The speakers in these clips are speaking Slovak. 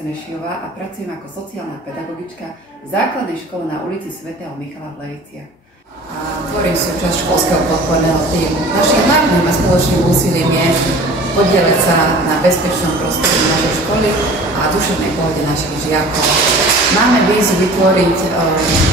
Cenešiová a pracujem ako sociálna pedagogička v základnej škole na ulici svätého Michala v Leviciach. A tvorím súčasť školského podporného tímu. Našim hlavným a spoločným úsilím je podieľať sa na bezpečnom prostredí našej školy a duševnej pohode našich žiakov. Máme víziu vytvoriť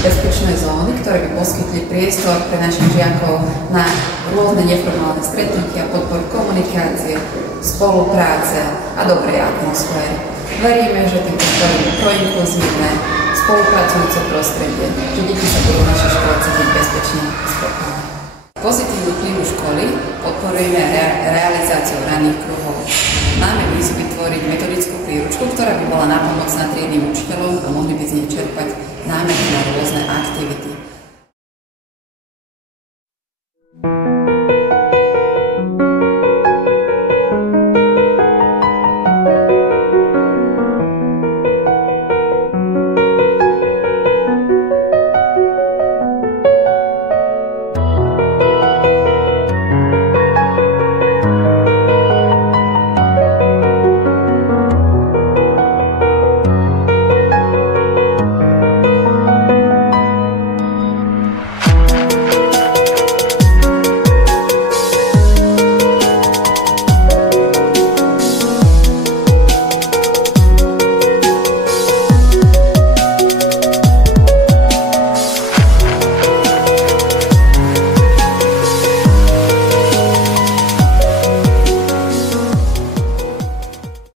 bezpečné zóny, ktoré by poskytli priestor pre našich žiakov na rôzne neformálne stretnutia, podporu komunikácie, spolupráce a dobrej atmosféry. Veríme, že tým podporíme proinkluzívne, spolupracujúce prostredie, že deti sa budú v našej škole cítiť bezpečne a spokojne. Pozitívnu klímu školy podporujeme realizáciou ranných kruhov. Máme víziu vytvoriť metodickú príručku, ktorá by bola nápomocná triednym učiteľom a mohli by z nej čerpať námety na rôzne aktivity.